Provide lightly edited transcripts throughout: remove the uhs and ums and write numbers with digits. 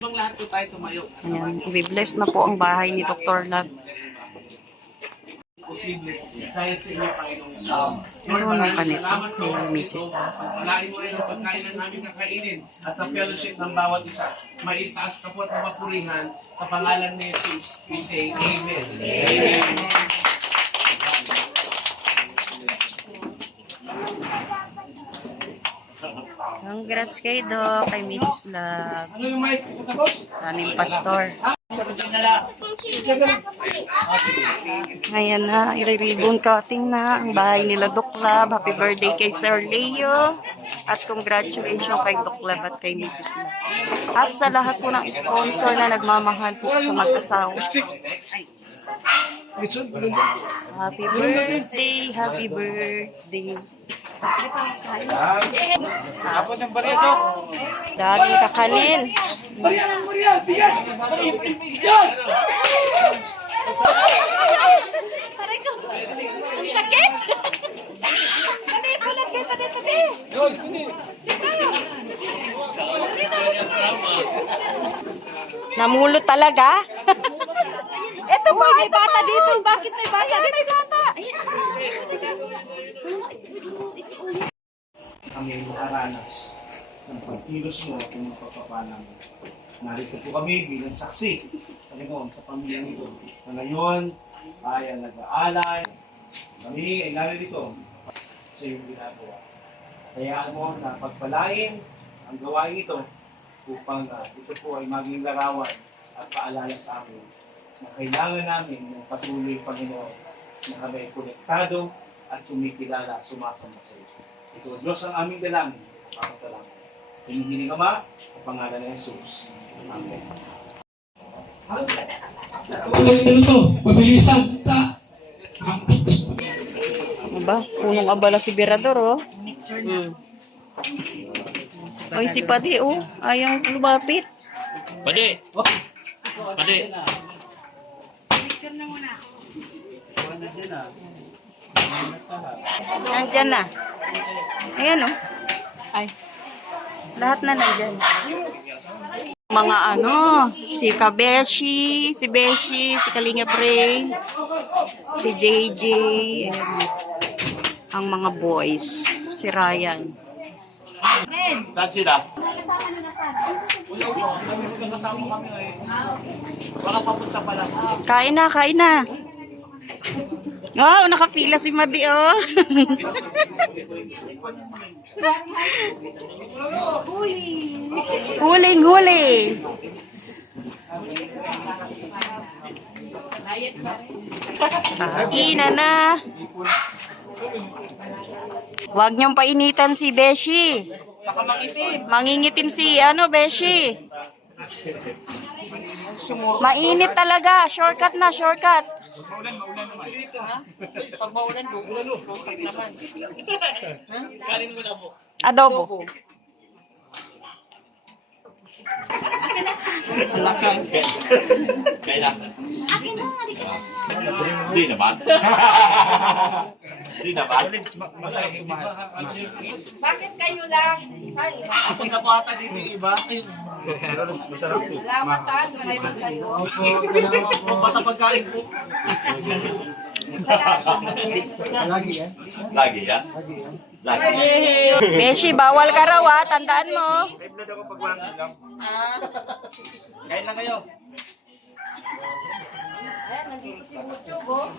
Lahat po tayo tumayo. Ayan, i-bless na po ang bahay ni Dr. Nat. Posible. Dahil sa inyo, Panginoong Jesus. Meron ng kanito Salamat sa oras kay nito. Mrs. Nat. Palain mo rin ang pagkain na namin kakainin at sa fellowship ng bawat isa. Maitaas ka po at mapurihan sa pangalan ni Jesus. We say Amen. Amen. Congrats kay Doc, kay Mrs. Love. Ano yung mic? Tapos? Aming pastor. Ngayon na, i-ribbon cutting na ang bahay nila Doc Love. Happy birthday kay Sir Leo. At congratulations kay Doc Love at kay Mrs. Love. At sa lahat po ng sponsor na nagmamahal po sa mag-asawa. Happy birthday, happy birthday. Apo ng barito. Daming kakanin. Maria, bigas! Aray ko! Ang sakit! Dali, pulat kayo, tabi-tabi! Namulot talaga? Ito ba? May bata dito! Bakit may bata? Dito may bata! Kami makaranas ng pagkilos mo at ng pagpapalang. Narito po kami bilang saksi, Panginoon, sa pamilyang ito. Na ngayon ay ang nag-aalay. Kami ay narito sa iyong ginagawa. Kayaan mo na pagpalain ang gawain ito upang ito po ay maging larawan at paalala sa amin na kailangan namin ng patuloy, Panginoon, na kami konektado at sumikilala, sumasama sa iyo. Ito, Diyos ang aming dalangin. Papasalamat. Hinihiling Ama, sa pangalan ng Jesus. Amen. Ano to? Pabilisan. Aba, punong abala si Berador, oh. Ay, si Padi, oh. Ayaw lumapit. Pwede. Pwede. Nandyan na. Ayan, oh. Ay. Lahat na nandyan. Mga ano, si Kabeshi, si Beshi, si Kalinga Pray, si JJ, and ang mga boys, si Ryan. Saan sila? Kasama na nasan. Kasama kami ngayon. Baka papunta pa lang. Kain na, kain na. Wow, nakapila si Madi, oh. Huling, huli. Ina na. Huwag niyong painitan si Beshi. Baka mangitim. Mangingitim si, Beshi. Mainit talaga. Shortcut na, shortcut. Maulan naman. Dito, ha? Pag maulan, okay naman. Kanin mo na mo. Adobo. Kaya na. Akin na, halika na. Hindi naman. Hindi naman. Masarap tumahan. Bakit kayo lang? Kasi kapata dito iba. Masarap po. Salamat ha, sanay mo kayo. Basta pagkain po. Lagi yan? Lagi. Beshi, bawal ka raw, ha? Tandaan mo. Live na ako pag walang ilang. Kain lang kayo. Ayan, nandito si Butchog, oh.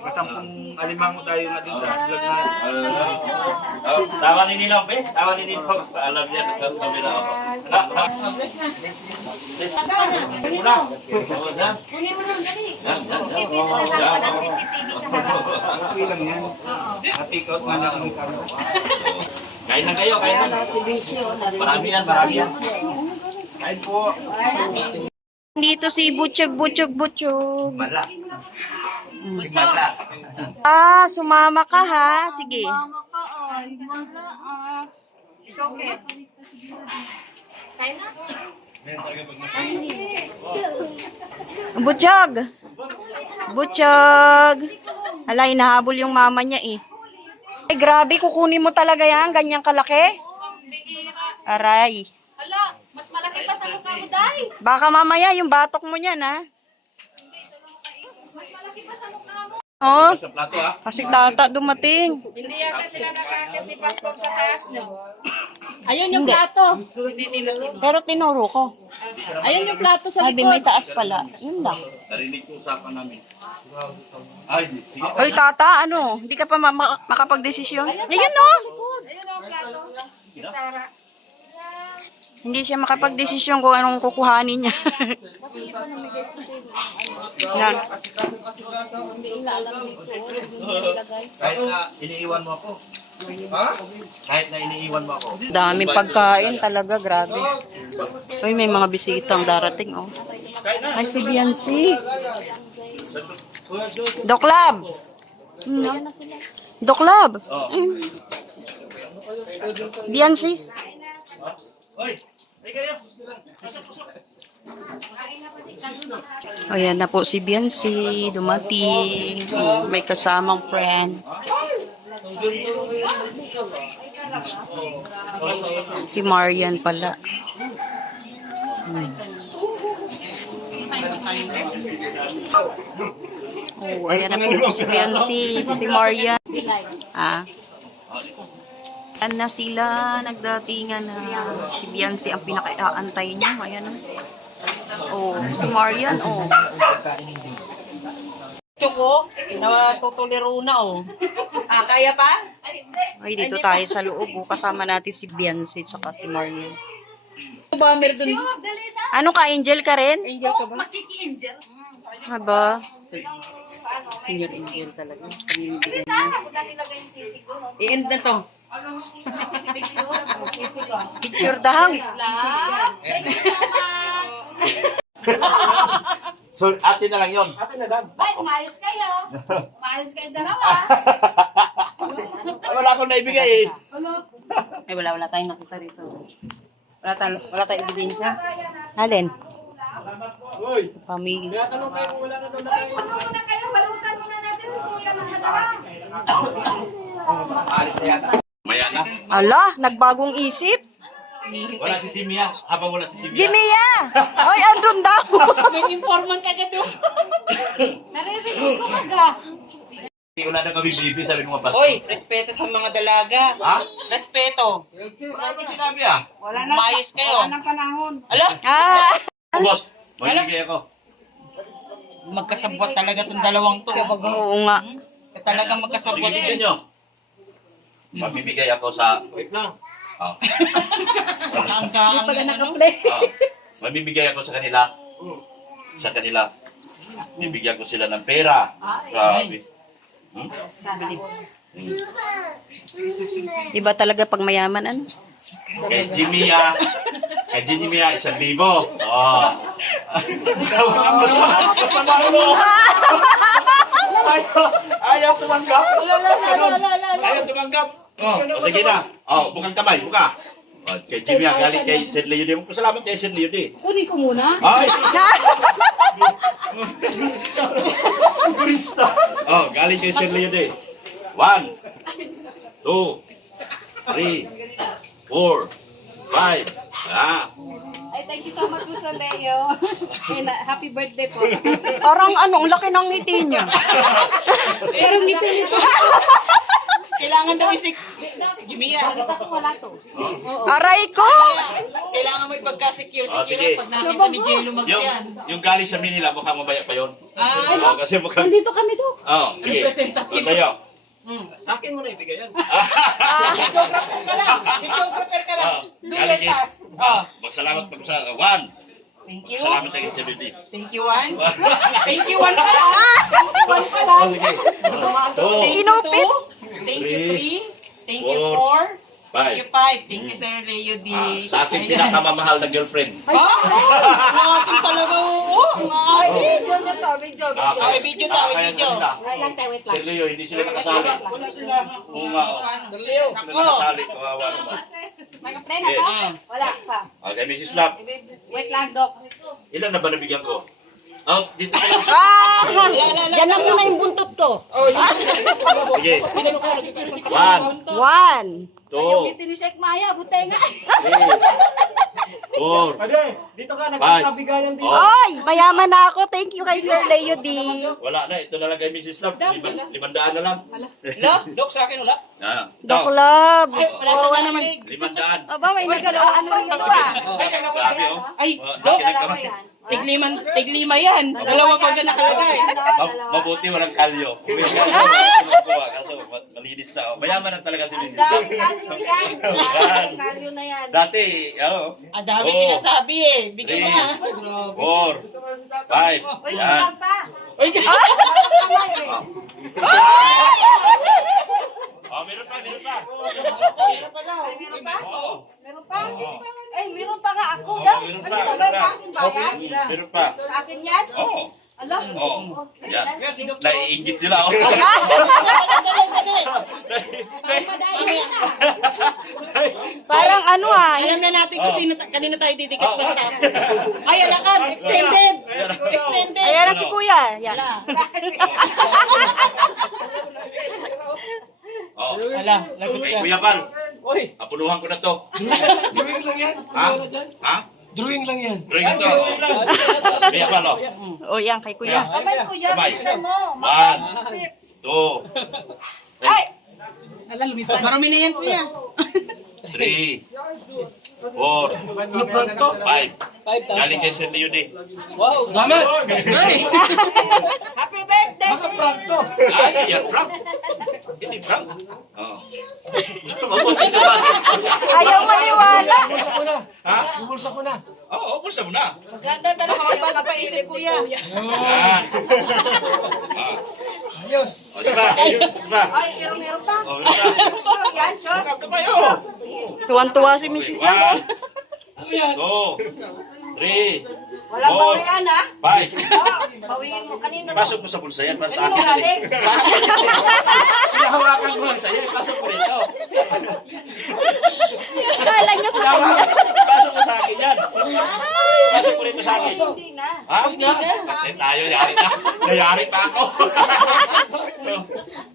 Kasampung alimango tayo nga din sa vlog na. Tawa ni Ninong, be? Tawa ni Ninong. Alam niya, nagsasabi na ako. Muna. Kunin mo lang, dali. Yan. Isipin na lang walang CCTV sa harap. Okay lang yan. Oo. Take out nga na kami kami. Kain lang kayo, kain lang. Marami yan. Kain po. Dito si Butchog. Mala. Sumama ka, ha? Sige. Mama ka, ay. Wala, Ikaw, kain na? Butchog. Alay, nahabol yung mama niya, eh. Ay, grabe, kukunin mo talaga yan. Ganyang kalaki. Bihira. Aray. Hala, mas malaki pa sa mukha mo, Day. Baka mamaya yung batok mo niyan, ha? Mas malaki pa sa mukha mo. Oh, Sa plato ha. kasi tata dumating. Hindi yata sila nakakit ni Pastor sa taas, no? Ayun yung plato. Hindi nila Pero tinuro ko. Ayun yung plato sa Sabi may taas pala. Yun lang. Narinig ko usapan namin. Ay, sige. Hoy, tata, ano? Hindi ka pa makapag-desisyon? Ayun, no? Ayun ang plato. Sara. Hindi siya makapag-desisyon kung anong kukuhanin niya. Bakit pa namigay sa sa'yo? Yan. Hindi ilalam dito. Nilagay. Kahit na iniiwan mo ako. Ha? Kahit na iniiwan mo ako. Daming pagkain talaga, grabe. Uy, may mga bisitang darating, oh. Ay, si Biancy. Doklab! Ayan na sila. Doklab! Oh. Biancy. Hoy, ay kayo. Ayan na po si Biancy. Dumating. Oh, may kasamang friend. Si Marian pala. Oh, ayan na po si Biancy. Si Marian. Ah. Ayan na sila. Nagdatingan na. Si Biancy ang pinaka-aantay niya. Ayan na. Oh, si Marian. Oh. Choco, natutuliro na oh. Ah, kaya pa? Ay, dito tayo sa loob. Oh. Kasama natin si Biancy at si Marian. Bomber dun. Ano ka, Angel ka rin? Angel ka ba? Makiki-angel. Aba. Senior angel talaga. Hindi na. Ako na nilagay yung sisig ko. I-end na to. Sisig ko. Picture daw. Love. Thank you so much. So, atin na lang yun. Bay, umayos kayo. Umayos kayo dalawa. Ay, wala akong naibigay eh. Ay, wala tayong nakita dito. Wala tayong ebidensya. Alin? Pamilya. Ay, puno muna kayo. Balutan muna natin si Kuya Mahadara. Maya na. Ala, nagbagong isip. Wala si Jimmy ha. Habang wala si Jimmy. Jimmy Oy, andun daw. May informant ka doon. Nare-receive ko maga. Wala na kami bibi, sabi ng mga pastor. Oy, respeto sa mga dalaga. Ha? Respeto. Wala naman sinabi ah. Umayos kayo. Wala nang panahon. Ala, Ah, Boss, magbigay ako. magkasabwat talaga tong dalawang to. oo nga. Talagang magkasabwat Bigyan din. nyo. Mabibigay ako sa... Wait lang. Oh. Ang kaang Pag naka-play. Mabibigay ako sa kanila. Sa kanila. Bibigyan ko sila ng pera. Grabe. Sana. Iba talaga pag mayaman, ano? Kay Jimmy ah. Kay Jimmy ah, 1,000. Oh. Masama mo. Ayaw tumanggap. Ayaw tumanggap. Oh, sige na. Oh, bukang kamay, buka. Oh, kay Jimmy ah, galing kay Sir Leo Di. Salamat kay Sir Leo Di. Kunin ko muna. Ay! Turista. Oh, galing kay Sir Leo Di. 1, 2, 3, 4, 5. Ah. Ay, thank you so much po sa Leo. And happy birthday po. Parang ano, ang laki ng ngiti niya. Pero ngiti nito. Kailangan daw isik. Jimia, Bakit ako wala to? Oo. Aray ko! kailangan mo ipagka-secure. Oh, Secure sige. pag nakita ni Jay Lumags yan. Yung galing sa Manila, mukhang mabaya pa yun. Ah, Oh, kasi mukhang... Nandito kami to. Oh, sige. Representative. O, sa'yo. Sa akin mo na ibigay yan. Videographer ka lang. Videographer ka lang. Oh, Do galing your kay... task. Oh, magsalamat pa sa... 1. Thank you. Salamat na kay Sir Leo Di. Thank you, Juan. Thank you, Juan pala. Juan pala. Oh, sige. 2, Inupit. Thank you, 3. Thank you, 4, 4. Thank you, 5. Thank you, Sir Leo D. Sa ating pinakamamahal na girlfriend. Maasin talaga. Video na to, video. Ay, video daw, kaya video. kanila. Wait lang tayo, wait lang. Sir Leo, hindi sila nakasali. Wala sila. Oo nga. Sir Leo. Sila nakasali. Kawawa naman. Naka-play na to? Wala pa. Okay, Mrs. Lap. Wait lang, Doc. Ilan na ba nabigyan ko? Oh, dito ka lang. Ah! Yan lang muna yung buntot ko. Sige. 1, 1, Ayaw 2, itinisek Maya, butenga. 3, 4, Pwede, dito ka, 5. nagkakabigayan dito. Ay, mayaman na ako. Thank you kay Sir Leo D. Wala na, ito na lang kay Mrs. Love. 500 na lang. Dok, sa akin wala. Ah, Doc Love. Wala Kawawa sa naman. narinig. 500. Aba, may nag-ano rito ah. Grabe, oh. Ay, Dok, Dalawa yan. tiglima yan. Dalawa pag nakalagay. Mabuti walang kalyo. Kung may kalyo, kinukuha. Kaso, malinis na. Oh. Mayaman na talaga si Mrs. Love. Kalyo yan. Yan. Kalyo na yan. Dati, ano? Ang dami Oo. sinasabi eh. Bigyan mo na. 4, 5. Uy, Yan. kulang pa. Uy, Oh, meron pa, meron pa. Ay, meron pa? Oo. Meron pa? Ay, meron pa nga ako. Oo, Daw. meron Ano pa, ba? meron Sa pa. akin ba yan? Meron pa. Sa akin yan? Oo. Ala? Oo. Yan. Yan. Naiingit sila, oh. Parang madaya yan ah. Parang ano ah. alam na natin kung sino kanina tayo didikit pa. Ay, alakad. Extended. Extended. Ayan na si Kuya. Yan. Oh. Ala, lagot Okay, ka. Kuya Val. Uy. Apuluhan ko na to. Drawing lang yan. Ha? Ha? Drawing lang yan. Drawing ito. Kuya Val, oh. O yan, kay Kuya. Kamay ko yan. Kamay. Bilisan mo. 1, 2, Ay! Ala, lumipad. Marami na yan, kuya. 3, 4, 5. Galing kay Sir Leo D. Wow. Salamat. Ay. Happy birthday! Baka prank to. Ay, yan, Frank. Hindi, Frank. Oo. Mabuti ka ba? Ayaw maniwala. Bubulsa ko na. Ha? Bubulsa ko na. Oo, bulsa mo na. Maganda talaga magpapaisip kuya. Yan. Ayos. O, diba? Diba? Ay, meron pa. O, diba? Sure, yan, sure. Kamay, oh. Tuwan-tuwa si Mrs. Love. 1, Ano yan? 2, 3, Walang Four. bawian ha. 5. Oh, bawiin mo kanino. Pasok mo sa bulsa yan para sa Kanino akin. galing? Hinahawakan mo lang sa'yo. Pasok mo rito. Kala niya sa kanya. Pasok mo sa akin yan. Pasok mo rito sa akin. Hindi na. Ha? Patay tayo. Yari na. Nayari pa ako.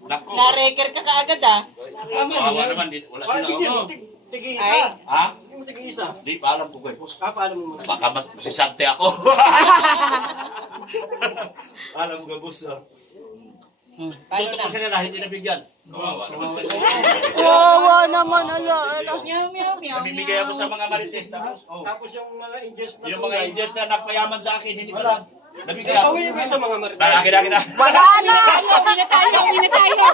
Naku. Na-record ka kaagad ah. Kawawa naman. Wala sila. Oh. Ay. Ha? Tig-isa. Di pa alam ko kayo. Paano mo? Baka mas masisante ako. Alam ko, boss. Paano Tutok na? mo kanila, hindi nabigyan. Kawawa naman sila. Kawawa naman. Ala. Meow, meow, meow, Namimigay ako sa mga marites. Tapos, Tapos yung mga ingest na yung mga Indians na nagpayaman sa akin, hindi pa lang. Nabigyan ako. Pauwi mo sa mga marites. Akin. Wala na. Uwi na tayo. Uwi na tayo.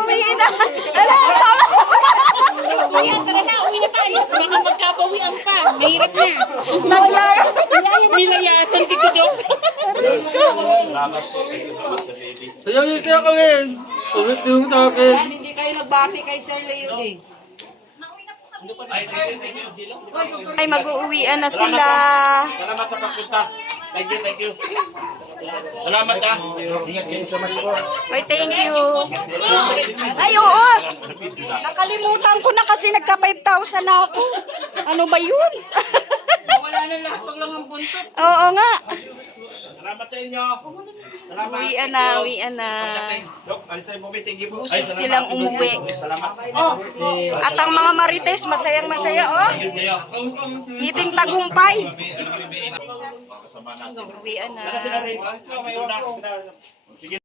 Uwi na. Ala, sama. Uwi na. Uwi na tayo. Baka magkapawian pa. Mahirap na. Naglara. Nilayasan si Kudok. Salamat po. Salamat sa baby. Yan, hindi kayo nagbati kay Sir Leo eh. Ay, thank you. Ay, mag-uuwian na sila. Salamat sa pagpunta. Thank you. Salamat ah. Ingat kayo sa mas po. Ay, thank you. Ay, oo. Nakalimutan ko na kasi nagka 5,000 na ako. Ano ba yun? Wala na lahat. Pag lang ang buntot. Oo nga. Salamat sa inyo. Salamat. Uwian na, uwian na. Dok, alis tayo po. Thank you po. Busog silang umuwi. Salamat. At ang mga marites, masayang masaya, oh. Thank you. Meeting tagumpay. Kasama natin. Uwian na. Sila rin. Sige.